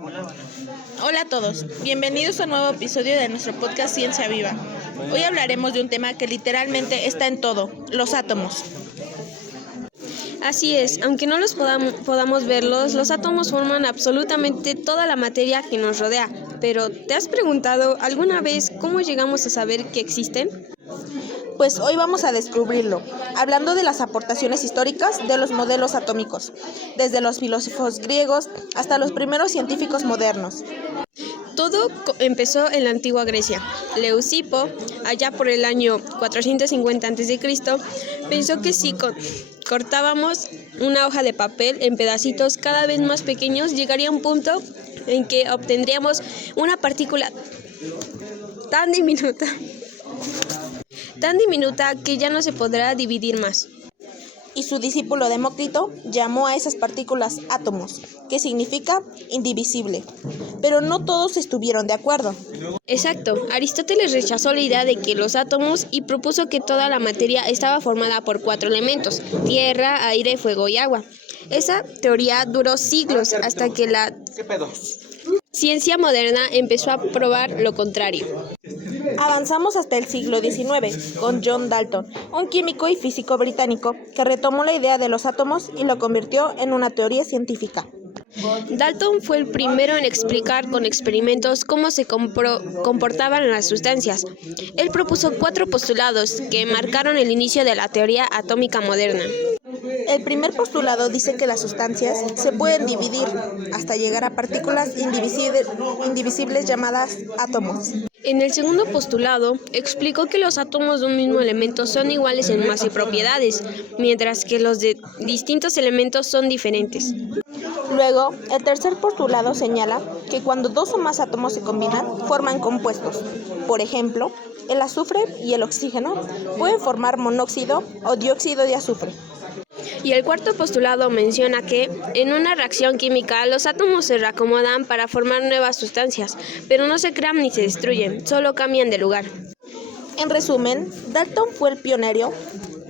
Hola a todos, bienvenidos a un nuevo episodio de nuestro podcast Ciencia Viva. Hoy hablaremos de un tema que literalmente está en todo, los átomos. Así es, aunque no los podamos verlos, los átomos forman absolutamente toda la materia que nos rodea. Pero, ¿te has preguntado alguna vez cómo llegamos a saber que existen? Pues hoy vamos a descubrirlo, hablando de las aportaciones históricas de los modelos atómicos, desde los filósofos griegos hasta los primeros científicos modernos. Todo empezó en la antigua Grecia. Leucipo, allá por el año 450 a.C., pensó que si cortábamos una hoja de papel en pedacitos cada vez más pequeños, llegaría un punto en que obtendríamos una partícula tan diminuta que ya no se podrá dividir más. Y su discípulo Demócrito llamó a esas partículas átomos, que significa indivisible. Pero no todos estuvieron de acuerdo. Exacto, Aristóteles rechazó la idea de que los átomos y propuso que toda la materia estaba formada por 4 elementos: tierra, aire, fuego y agua. Esa teoría duró siglos hasta que la ciencia moderna empezó a probar lo contrario. Avanzamos hasta el siglo XIX, con John Dalton, un químico y físico británico que retomó la idea de los átomos y lo convirtió en una teoría científica. Dalton fue el primero en explicar con experimentos cómo se comportaban las sustancias. Él propuso 4 postulados que marcaron el inicio de la teoría atómica moderna. El primer postulado dice que las sustancias se pueden dividir hasta llegar a partículas indivisibles llamadas átomos. En el segundo postulado, explicó que los átomos de un mismo elemento son iguales en masa y propiedades, mientras que los de distintos elementos son diferentes. Luego, el tercer postulado señala que cuando 2 o más átomos se combinan, forman compuestos. Por ejemplo, el azufre y el oxígeno pueden formar monóxido o dióxido de azufre. Y el cuarto postulado menciona que, en una reacción química, los átomos se reacomodan para formar nuevas sustancias, pero no se crean ni se destruyen, solo cambian de lugar. En resumen, Dalton fue el pionero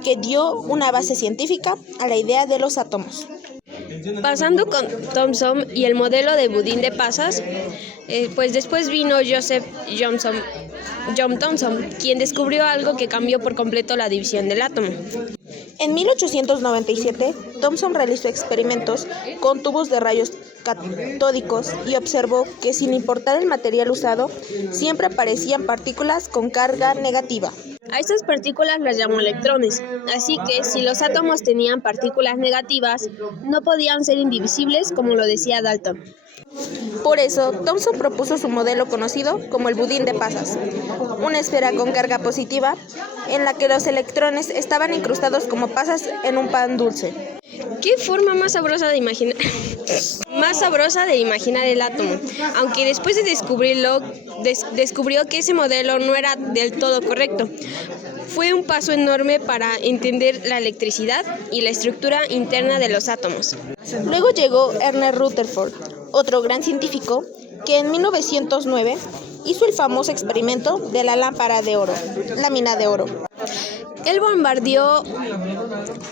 que dio una base científica a la idea de los átomos. Pasando con Thomson y el modelo de budín de pasas, pues después vino John Thomson, quien descubrió algo que cambió por completo la división del átomo. En 1897, Thomson realizó experimentos con tubos de rayos catódicos y observó que, sin importar el material usado, siempre aparecían partículas con carga negativa. A estas partículas las llamó electrones, así que si los átomos tenían partículas negativas, no podían ser indivisibles, como lo decía Dalton. Por eso, Thomson propuso su modelo conocido como el budín de pasas, una esfera con carga positiva en la que los electrones estaban incrustados como pasas en un pan dulce. ¿Qué forma más sabrosa de imaginar el átomo? Aunque después de descubrirlo, descubrió que ese modelo no era del todo correcto. Fue un paso enorme para entender la electricidad y la estructura interna de los átomos. Luego llegó Ernest Rutherford, otro gran científico, que en 1909 hizo el famoso experimento de la lámina de oro. Él bombardeó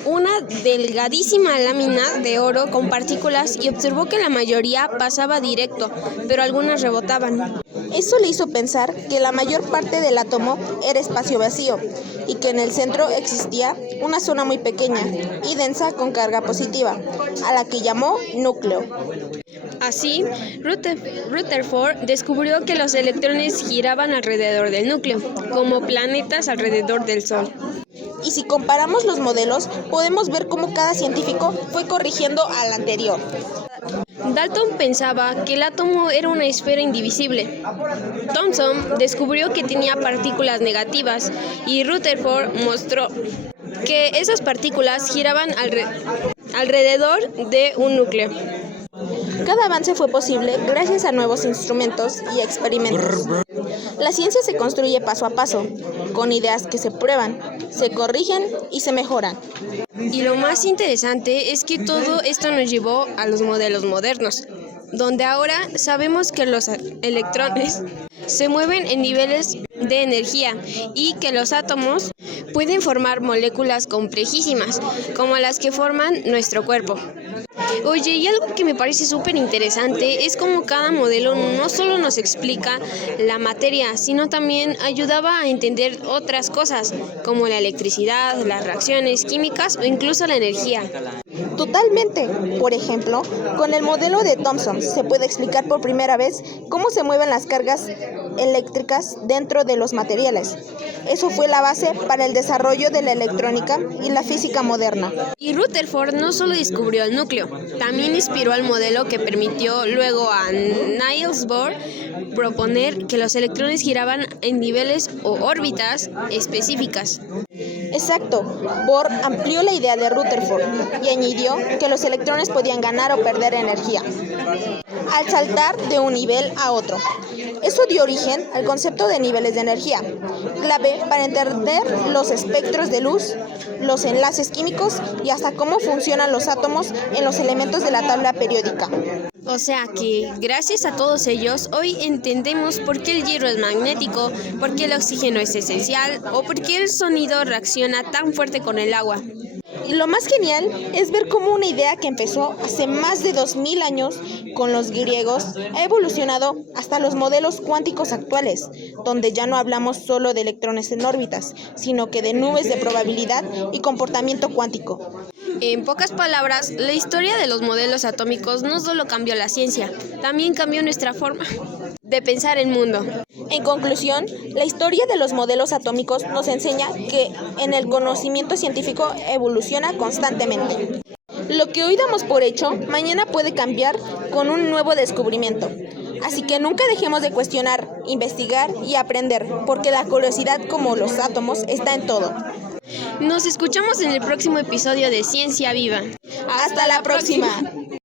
una delgadísima lámina de oro con partículas y observó que la mayoría pasaba directo, pero algunas rebotaban. Eso le hizo pensar que la mayor parte del átomo era espacio vacío y que en el centro existía una zona muy pequeña y densa con carga positiva, a la que llamó núcleo. Así, Rutherford descubrió que los electrones giraban alrededor del núcleo, como planetas alrededor del Sol. Y si comparamos los modelos, podemos ver cómo cada científico fue corrigiendo al anterior. Dalton pensaba que el átomo era una esfera indivisible. Thomson descubrió que tenía partículas negativas y Rutherford mostró que esas partículas giraban alrededor de un núcleo. Cada avance fue posible gracias a nuevos instrumentos y experimentos. La ciencia se construye paso a paso, con ideas que se prueban, se corrigen y se mejoran. Y lo más interesante es que todo esto nos llevó a los modelos modernos, donde ahora sabemos que los electrones se mueven en niveles de energía y que los átomos pueden formar moléculas complejísimas, como las que forman nuestro cuerpo. Oye, y algo que me parece súper interesante es como cada modelo no solo nos explica la materia, sino también ayudaba a entender otras cosas, como la electricidad, las reacciones químicas o incluso la energía. Totalmente. Por ejemplo, con el modelo de Thomson se puede explicar por primera vez cómo se mueven las cargas eléctricas dentro de los materiales. Eso fue la base para el desarrollo de la electrónica y la física moderna. Y Rutherford no solo descubrió el núcleo, también inspiró al modelo que permitió luego a Niels Bohr proponer que los electrones giraban en niveles o órbitas específicas. Exacto, Bohr amplió la idea de Rutherford y añadió que los electrones podían ganar o perder energía al saltar de un nivel a otro. Eso dio origen al concepto de niveles de energía, clave para entender los espectros de luz, los enlaces químicos y hasta cómo funcionan los átomos en los elementos de la tabla periódica. O sea que, gracias a todos ellos, hoy entendemos por qué el hierro es magnético, por qué el oxígeno es esencial o por qué el sonido reacciona tan fuerte con el agua. Y lo más genial es ver cómo una idea que empezó hace más de 2000 años con los griegos ha evolucionado hasta los modelos cuánticos actuales, donde ya no hablamos solo de electrones en órbitas, sino que de nubes de probabilidad y comportamiento cuántico. En pocas palabras, la historia de los modelos atómicos no solo cambió la ciencia, también cambió nuestra forma de pensar el mundo. En conclusión, la historia de los modelos atómicos nos enseña que en el conocimiento científico evoluciona constantemente. Lo que hoy damos por hecho, mañana puede cambiar con un nuevo descubrimiento. Así que nunca dejemos de cuestionar, investigar y aprender, porque la curiosidad, como los átomos, está en todo. Nos escuchamos en el próximo episodio de Ciencia Viva. ¡Hasta la próxima!